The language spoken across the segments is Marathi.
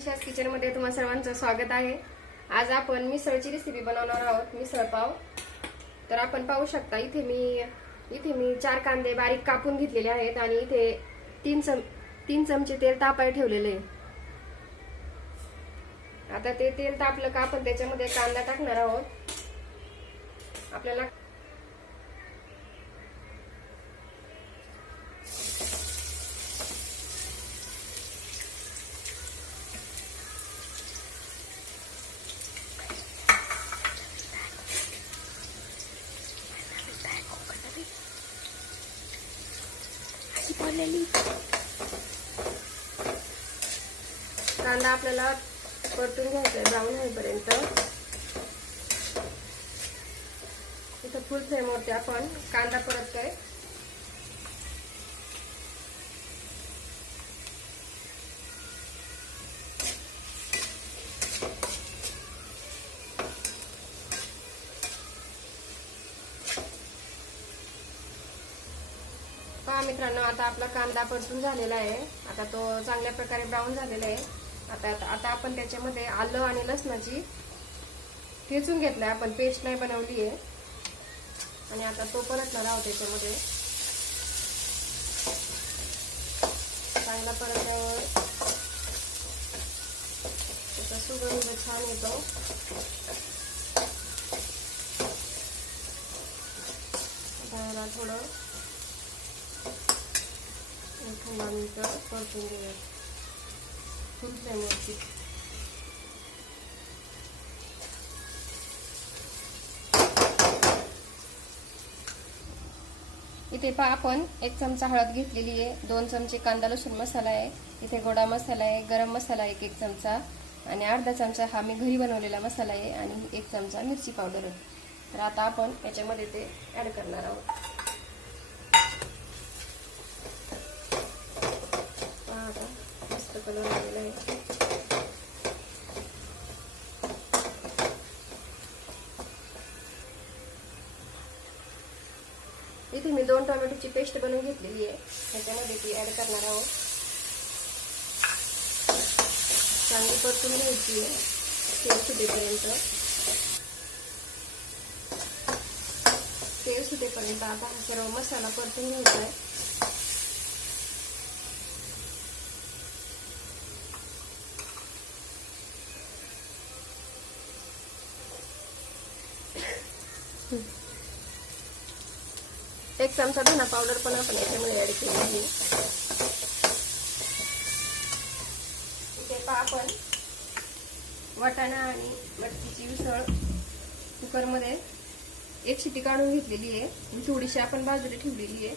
निशास किचनमध्ये तुम्हा सर्वांचं स्वागत आहे. आज आपण मिसळची रेसिपी बनवणार आहोत मिसळ पाव. तर आपण पाहू शकता इथे मी इथे मी चार कांदे बारीक कापून घेतलेले आहेत आणि इथे तीन चम तीन चमचे तेल तापाय ठेवलेले आहे. आता ते तेल तापलं का आपण त्याच्यामध्ये कांदा टाकणार आहोत. आपल्याला कांदा आपल्याला परतून घ्यायचा आहे ब्राऊन होईपर्यंत. इथं फुल फ्लेमवरती आपण कांदा परततोय. मित्रांनो आता आपला कांदा परतून झालेला आहे. आता तो चांगल्या प्रकारे ब्राऊन झालेला आहे. आता आता आपण त्याच्यामध्ये आलं आणि लसणाची ठेचून आहे आपण पेस्ट नाही बनवली आहे. आणि आता तो परतणार आहोत त्याच्यामध्ये. चांगला परतल्यावर त्याचा सुगंध छान येतो. आता थोडं थोडा परतून घेऊया फुल फ्लेमवरती इथे पहा आपण एक चमचा हळद घेतलेली आहे दोन चमचे कांदा लसूण मसाला आहे इथे गोडा मसाला आहे गरम मसाला एक एक चमचा आणि अर्धा चमचा हा मी घरी बनवलेला मसाला आहे आणि एक चमचा मिरची पावडर आहे. तर आता आपण याच्यामध्ये ते ॲड करणार आहोत पहा आता मस्त कलर आलेला आहे इथे मी दोन टोमॅटोची पेस्ट बनवून घेतलेली आहे. त्याच्यामध्ये ती ऍड करणार आहोत. चांगली परतून घ्यायची आहे. तेल सुटेपर्यंत. तेल सुटेपर्यंत आता हा सर्व मसाला परतून घ्यायचा आहे. एक चमचा धना पावडर पण आपण याच्यामध्ये ऍड केलेली आहे. इथे पहा आपण वाटाणा आणि मटकीची उसळ कुकरमध्ये एक शिटी काढून घेतलेली आहे. आणि थोडीशी आपण बाजूला ठेवलेली आहे.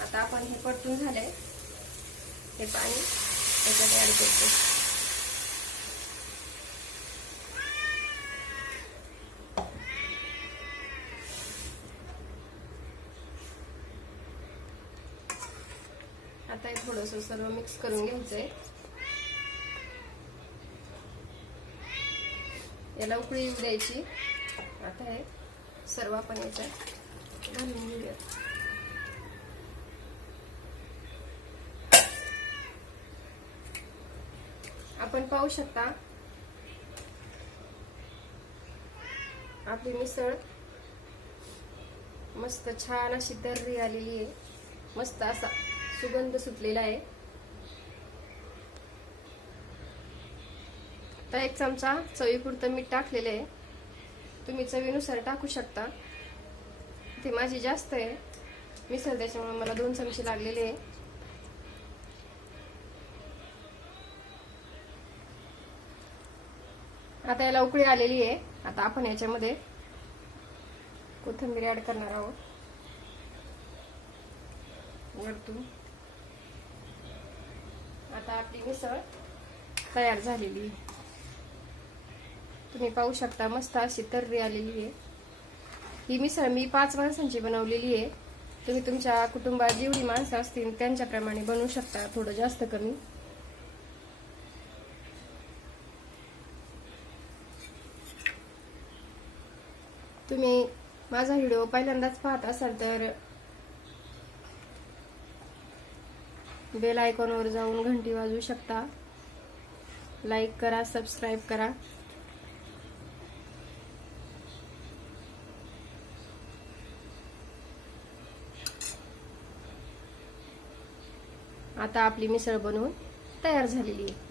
आता आपण हे परतून झालंय. हे पाणी त्याच्यात ऍड करतो आता हे थोडस सर्व मिक्स करून घ्यायचंय. याला उकळी येऊ द्यायची. आता हे सर्व आपण याच्यात घालून घेऊया आपण पाहू शकता आपली मिसळ मस्त छान अशी दर्री आलेली आहे. मस्त असा सुगंध सुटलेला आहे. आता एक चमचा चवीपुरतं मीठ टाकलेलं आहे. तुम्ही चवीनुसार टाकू शकता. ते माझी जास्त आहे. मिसळ त्याच्यामुळे मला दोन चमचे लागलेले आहे. आता याला उकळी आलेली आहे. आता आपण याच्यामध्ये कोथिंबीर ऍड करणार आहोत. वरतून. आता आपली मिसळ तयार झालेली आहे. तुम्ही पाहू शकता मस्त अशी तर्री आलेली आहे. ही मिसळ मी पाच माणसांची बनवलेली आहे. तुम्ही तुमच्या कुटुंबात जेवढी माणसं असतील त्यांच्याप्रमाणे बनवू शकता थोडं जास्त कमी. तुम्ही माझा व्हिडिओ पहिल्यांदाच पाहत असाल तर बेल आयकॉनवर जाऊन घंटी वाजवू शकता. लाईक करा सबस्क्राईब करा. आता आपली मिसळ बनवून तयार झालेली आहे.